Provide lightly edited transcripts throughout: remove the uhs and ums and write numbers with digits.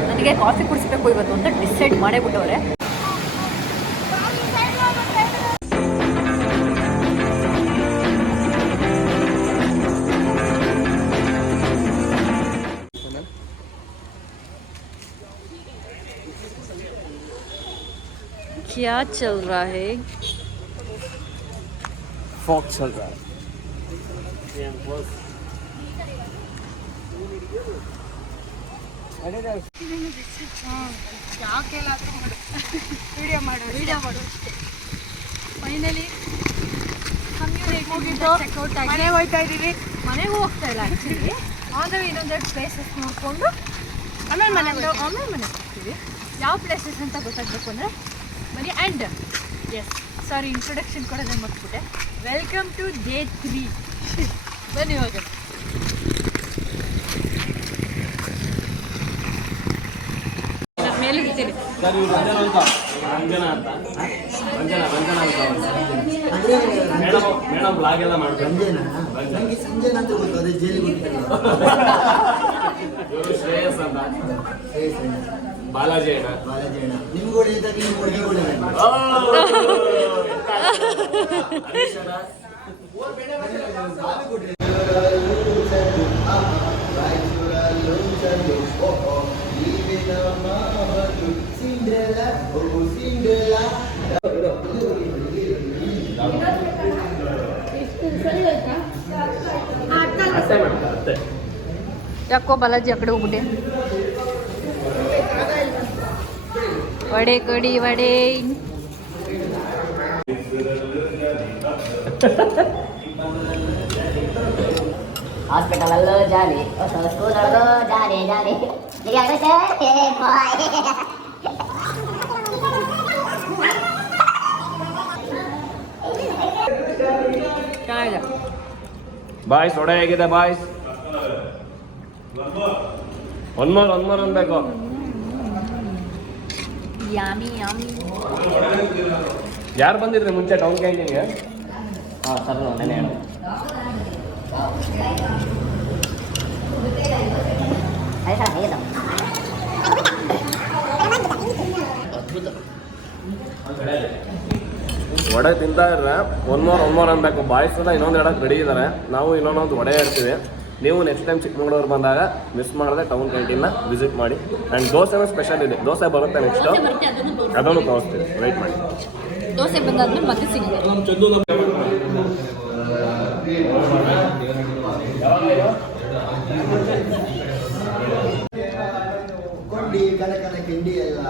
ನನಗೆ ಕಾಫಿ ಕುಡಿಸ್ಬೇಕು ಇವತ್ತು ಅಂತ ಡಿಸೈಡ್ ಮಾಡೇ ಬಿಟ್ಟವ್ರೆ. क्या चल रहा है? फॉक चल रहा है. ವಿಡಿಯೋ ಮಾಡು ಅಷ್ಟೇ. ಫೈನಲಿ ಹೋಗಿದ್ದು ಮನೆಗೆ ಹೋಗ್ತಾ ಇದ್ದೀವಿ. ಮನೆಗೂ ಹೋಗ್ತಾ ಇಲ್ಲ ಆ್ಯಕ್ಚುಲಿ. ಆದರೆ ಇನ್ನೊಂದೆರಡು ಪ್ಲೇಸಸ್ ನೋಡಿಕೊಂಡು ಆಮೇಲೆ ಮನೆಗೆ ಹೋಗ್ತೀವಿ. ಯಾವ ಪ್ಲೇಸಸ್ ಅಂತ ಗೊತ್ತಾಗಬೇಕು ಅಂದರೆ ಬನ್ನಿ. ಆ್ಯಂಡ್ ಎಸ್ ಸಾರಿ ಇಂಟ್ರೊಡಕ್ಷನ್ ಕೊಡೋದೇ ಮರ್ತ್ಬಿಟ್ಟೆ. Welcome to day 3. ಬನ್ನಿ ಹೋಗೋಣ. ಮೇಲೆ ಇರ್ತೀನಿ. ಮೇಡಮ್ ಬ್ಲಾಗ್ ಎಲ್ಲ ಮಾಡ್ತಾರೆ. ಇವರು ಶ್ರೇಯಸ್ ಅಂತ, ಬಾಲಾಜಿ ಅಣ್ಣ. ನಿಮ್ಗಳು ಯಾಕೋ ಬಾಲಾಜಿ ಆ ಕಡೆ ಹೋಗ್ಬಿಟ್ಟೆ. ವಡೆ ಕಡಿ ವಡೆ. ಹಾಸ್ಪಿಟಲಲ್ಲೂ ಜಾಲಿ, ಸ್ಕೂಲಲ್ಲೂ ಜಾಲಿ ಜಾಲಿ. ಬಾಯ್ಸ್ ಒಡೆ ಹೇಗಿದೆ ಬಾಯ್ಸ್? ಒನ್ಮೋರ್ ಅನ್ಬೇಕು. ಯಾಮಿ ಯಾಮಿ. ಯಾರು ಬಂದಿದ್ರಿ ಮುಂಚೆ ಟೌನ್ ಕ್ಯಾಂಟೀನ್ಗೆ? ಹಾಂ ಸರ್, ನೆನೆ ಹೇಳು. ವಡೆ ತಿಂತಾ ಇದ್ರೆ ಒನ್ಮೋರ್ ಅನ್ಬೇಕು. ಬಾಯ್ಸ್ ಎಲ್ಲ ಇನ್ನೊಂದು ಹೇಳಕ್ಕೆ ರೆಡಿ ಇದ್ದಾರೆ. ನಾವು ಇನ್ನೊಂದು ವಡೆ ಇರ್ತೀವಿ. ನೀವು ನೆಕ್ಸ್ಟ್ ಟೈಮ್ ಚಿಕ್ಕಮಗಳೂರು ಬಂದಾಗ ಮಿಸ್ ಮಾಡಿದ್ರೆ ಟೌನ್ ಕ್ಯಾಂಟೀನ್ನ ವಿಸಿಟ್ ಮಾಡಿ. ಆ್ಯಂಡ್ ದೋಸೆನೂ ಸ್ಪೆಷಲ್ ಇದೆ. ದೋಸೆ ಬರುತ್ತೆ ನೆಕ್ಸ್ಟು, ಅದನ್ನು ತೋರಿಸ್ತೀವಿ. ವೆಯ್ಟ್ ಮಾಡಿ. ದೋಸೆ ಬಂದಾದ್ಮೇಲೆ ಮತ್ತೆ ಸಿಗುತ್ತೆ. ಕೊಂಡಿ ಕನಕನ ಕಿಂಡಿ ಎಲ್ಲ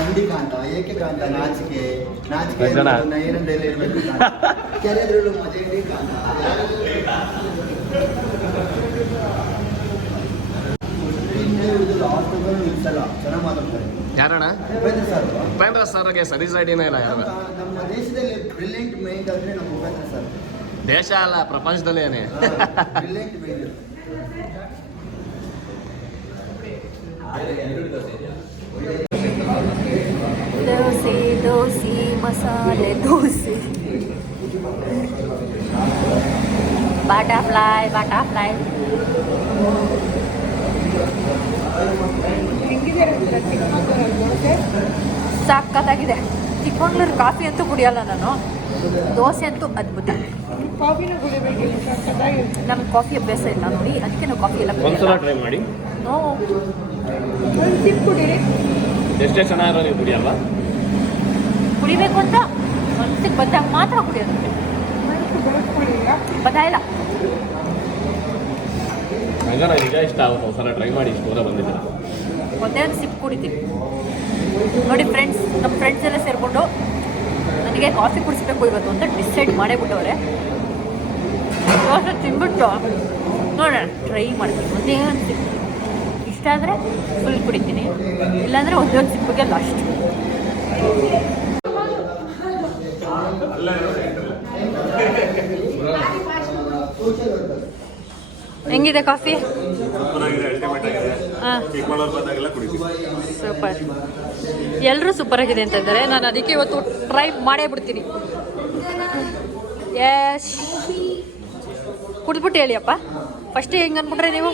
ಅಂಡಿ ಕಾಂತ ಏಕೆ ಕಾಂತ ನಾಚಿಕೆ ಏನಂತೆಲ್ಲ ಇರಬೇಕು. ಕೆಲದ್ರಲ್ಲೂ ಮಜಾ ಇಡಿ ಕಾಂತ. ಚೆನ್ನಾಗಿ ಮಾತಾಡ್ತಾರೆ. ಯಾರಣ್ಣ? ಉಪೇಂದ್ರ ಸರ್ಗೆ ಸರಿ ಸೈಡಿನೇ ಇಲ್ಲ ಯಾರು. ನಮ್ಮ ದೇಶದಲ್ಲಿ ಬ್ರಿಲಿಯಂಟ್ ಮೈಂಡ್ ಅಂದ್ರೆ ನಮ್ಮ ಉಪೇಂದ್ರ ಸರ್. ದೇಶ ಅಲ್ಲ, ಪ್ರಪಂಚದಲ್ಲೇನೆ brilliant mind. Dosa dosa masala dosa. Butterfly ಸಕ್ಕತ್ತಾಗಿದೆ. ಚಿಕ್ಕಮಂಗ್ಳೂರು ಕಾಫಿ ಅಂತೂ ಕುಡಿಯಲ್ಲ ನಾನು, ದೋಸೆ ಅಂತೂ ಅದ್ಭುತ. ನಮ್ಗೆ ಕಾಫಿ ಅಭ್ಯಾಸ ಇಲ್ಲ ನೋಡಿ, ಅದಕ್ಕೆ ನಾವು ಕಾಫಿ ಎಲ್ಲ ಒಂದ್ಸಲ ಟ್ರೈ ಮಾಡಿ. ನೋ ಎಷ್ಟೇ ಚೆನ್ನಾಗಿರೋ ನೀವು ಕುಡಿಯಲ್ಲ. ಕುಡಿಬೇಕು ಅಂತ ಮನಸ್ಸಿಗೆ ಬಂದಾಗ ಮಾತ್ರ ಕುಡಿಯೋದು. ಬದಾಯಿಲ್ಲ ಹಂಗ ಈಗ ಇಷ್ಟ ಆಗುತ್ತೆ. ಒಂದ್ಸಲ ಟ್ರೈ ಮಾಡಿ. ಇಷ್ಟು ದೂರ ಬಂದಿದ್ದೀರ. ಒಂದೇ ಒಂದು ಸಿಪ್ ಕುಡಿತೀನಿ ನೋಡಿ ಫ್ರೆಂಡ್ಸ್. ನಮ್ಮ ಫ್ರೆಂಡ್ಸ್ ಎಲ್ಲ ಸೇರಿಕೊಂಡು ನನಗೆ ಕಾಫಿ ಕುಡಿಸ್ಬೇಕು ಇವತ್ತು ಅಂತ ಡಿಸೈಡ್ ಮಾಡೇ ಬಿಟ್ಟವ್ರೆ. ದೋಸೆ ತಿಂದ್ಬಿಟ್ಟು ನೋಡೋಣ, ಟ್ರೈ ಮಾಡ್ತೀನಿ. ಒಂದೇ ಒಂದು ಸಿಪ್ ಇಷ್ಟ ಆದರೆ ಫುಲ್ ಕುಡಿತೀನಿ, ಇಲ್ಲಾಂದರೆ ಒಂದೇ ಒಂದು ಸಿಪ್ಪಿಗೆ ಲಾಸ್ಟ್. ಹೆಂಗಿದೆ ಕಾಫಿ? ಸೂಪರ್. ಎಲ್ಲರೂ ಸೂಪರ್ ಆಗಿದೆ ಅಂತ ಇದ್ದಾರೆ. ನಾನು ಅದಕ್ಕೆ ಇವತ್ತು ಟ್ರೈ ಮಾಡೇ ಬಿಡ್ತೀನಿ. ಎಸ್ ಕುಡಿದ್ಬಿಟ್ಟು ಹೇಳಿಯಪ್ಪ. ಫಸ್ಟ್ ಹೆಂಗೆ ಅಂದ್ಬಿಟ್ರೆ ನೀವು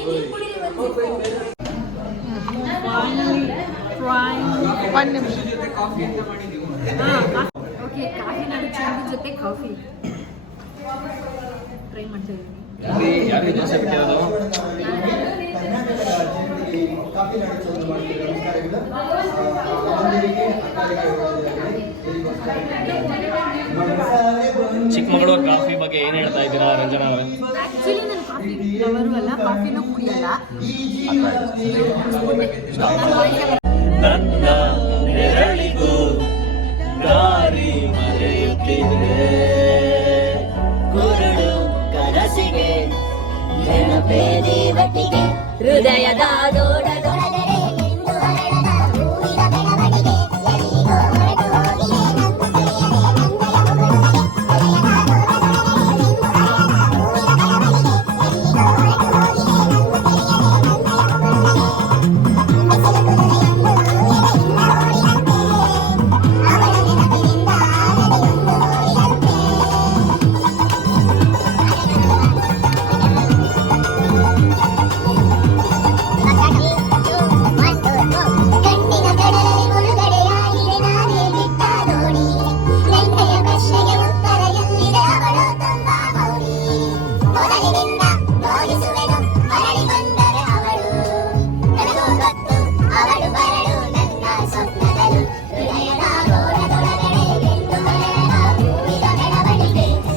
ಓಕೆ ಕಾಫಿ ನಾಡು ಚಂದ್ರ ಜೊತೆ ಕಾಫಿ ಟ್ರೈ ಮಾಡ್ತೀವಿ. ಯಾರಿಗೆ ದೋಸೆ ಬಿಟ್ಟಿರೋದು? ಚಿಕ್ಕಮಗಳೂರು ಕಾಫಿ ಬಗ್ಗೆ ಏನು ಹೇಳ್ತಾ ಇದ್ದೀರಾ ರಂಜನಾ ಅವರೇ? ಆ್ಯಕ್ಚುಲಿ ನಾನು ಕಾಫಿ ಲವರು ಅಲ್ಲ, ಕಾಫಿನೂ ಕುಡಿಯಲ್ಲ. ನನ್ನ ನೆರಳಿಗೂ ದಾರಿ ಮರೆಯುತ್ತಿದೆ, ಕುರುಡು ಕನಸಿಗೆ ನೆನಪೇ ದೇವತೆಗೆ ಹೃದಯದ ದೋಡದೊಳಗಡೆ ಎಂದು ಹರಡದ ಹೂವಿನ ಬೆಳವಣಿಗೆ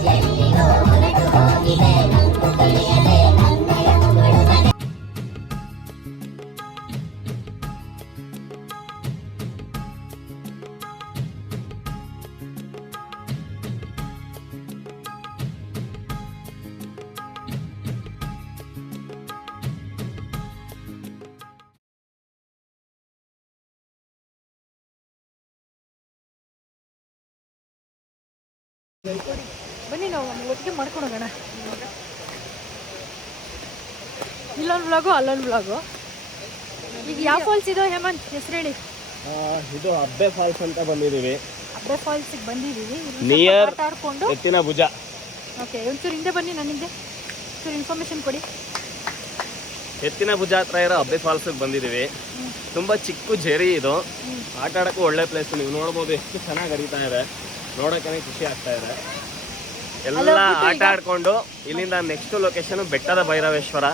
ಎಲ್ಲಿಗೋ ಹೊರಟು ಹೋಗಿದೆ ನಂದು ಕಲಿಯದೆ ನನ್ನಯ ಮಗಳು ಮನೆ. ಬನ್ನಿ ನಾವು ಒಟ್ಟಿಗೆ ಮಾಡ್ಕೊಂಡು ಹೋಗೋಣ. ಇಲ್ಲೊಂದು ವ್ಲಾಗು ಅಲ್ಲೊಂದು ವ್ಲಾಗು. ಈಗ ಯಾವ ಫಾಲ್ಸ್ ಇದು ಹೇಮಂತ್ ಹೆಸರು ಹೇಳಿ? ಇದು ಅಬ್ಬೆ ಫಾಲ್ಸ್ ಅಂತ ಬಂದಿದ್ದೀವಿ. ಅಬ್ಬೆ ಫಾಲ್ಸಿಗೆ ಬಂದಿದ್ದೀವಿ. ನಿಯರ್ ಆಟಾಡ್ಕೊಂಡು ಎತ್ತಿನ ಭುಜ. ಓಕೆ, ಒಂಚೂರು ಹಿಂದೆ ಬನ್ನಿ, ನನಗೆ ಒಂಚೂರು ಇನ್ಫಾರ್ಮೇಶನ್ ಕೊಡಿ. ಎತ್ತಿನ ಭುಜ ಹತ್ರ ಇರೋ ಅಬ್ಬೆ ಫಾಲ್ಸ್ಗೆ ಬಂದಿದ್ದೀವಿ. ತುಂಬ ಚಿಕ್ಕ ಝರಿ ಇದು, ಆಟ ಆಡೋಕ್ಕೂ ಒಳ್ಳೆ ಪ್ಲೇಸ್. ನೀವು ನೋಡ್ಬೋದು ಎಷ್ಟು ಚೆನ್ನಾಗಿ ಹರಿತಾ ಇದೆ, ನೋಡೋಕೆ ಖುಷಿ ಆಗ್ತಾ ಇದೆ. ಎಲ್ಲ ಆಟ ಆಡ್ಕೊಂಡು ಇಲ್ಲಿಂದ ನೆಕ್ಸ್ಟ್ ಲೊಕೇಶನ್ ಬೆಟ್ಟದ ಭೈರವೇಶ್ವರ.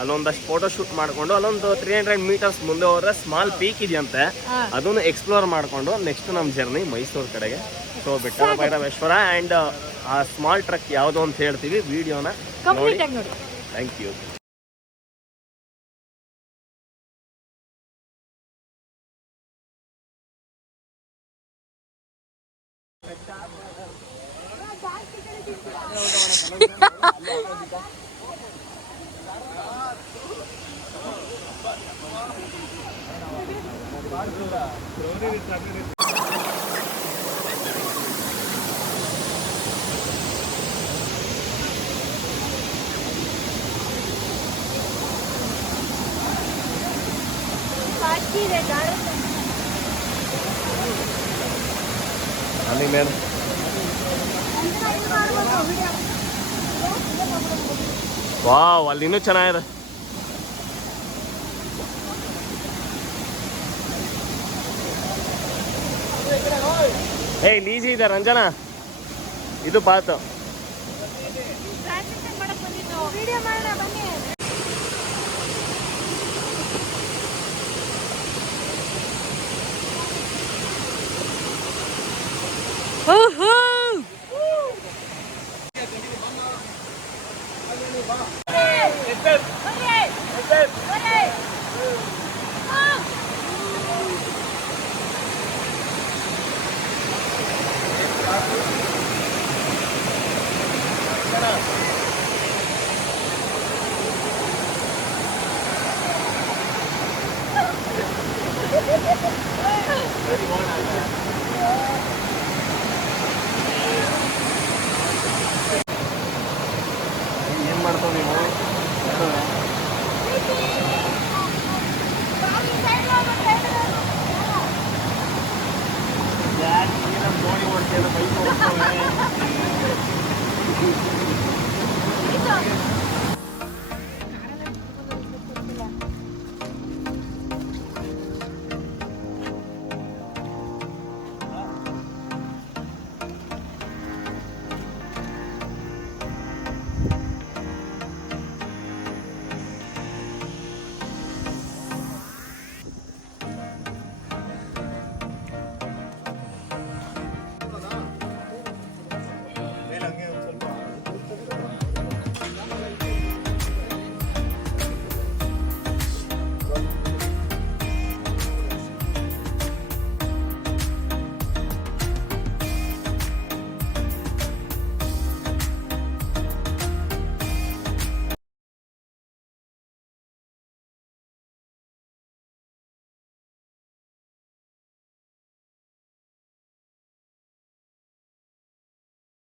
ಅಲ್ಲೊಂದಷ್ಟು ಫೋಟೋ ಶೂಟ್ ಮಾಡಿಕೊಂಡು ಅಲ್ಲೊಂದು 300 ಮೀಟರ್ಸ್ ಮುಂದೆ ಹೋದ್ರೆ ಸ್ಮಾಲ್ ಪೀಕ್ ಇದೆಯಂತೆ, ಅದನ್ನು ಎಕ್ಸ್ಪ್ಲೋರ್ ಮಾಡಿಕೊಂಡು ನೆಕ್ಸ್ಟ್ ನಮ್ಮ ಜರ್ನಿ ಮೈಸೂರು ಕಡೆಗೆ. ಸೊ ಬೆಟ್ಟದ ಭೈರವೇಶ್ವರ ಆ್ಯಂಡ್ ಆ ಸ್ಮಾಲ್ ಟ್ರಕ್ ಯಾವುದು ಅಂತ ಹೇಳ್ತೀವಿ, ವಿಡಿಯೋನ ನೋಡಿ. Thank you. ಅಲ್ಲಿ ಮೇಲೆ ವಾವ್, ಅಲ್ಲಿ ಇನ್ನೂ ಚೆನ್ನಾಗಿದೆ. ಇಲ್ಲಿ ಈಸಿ ಇದೆ ರಂಜನಾ, ಇದು ಪಾತು.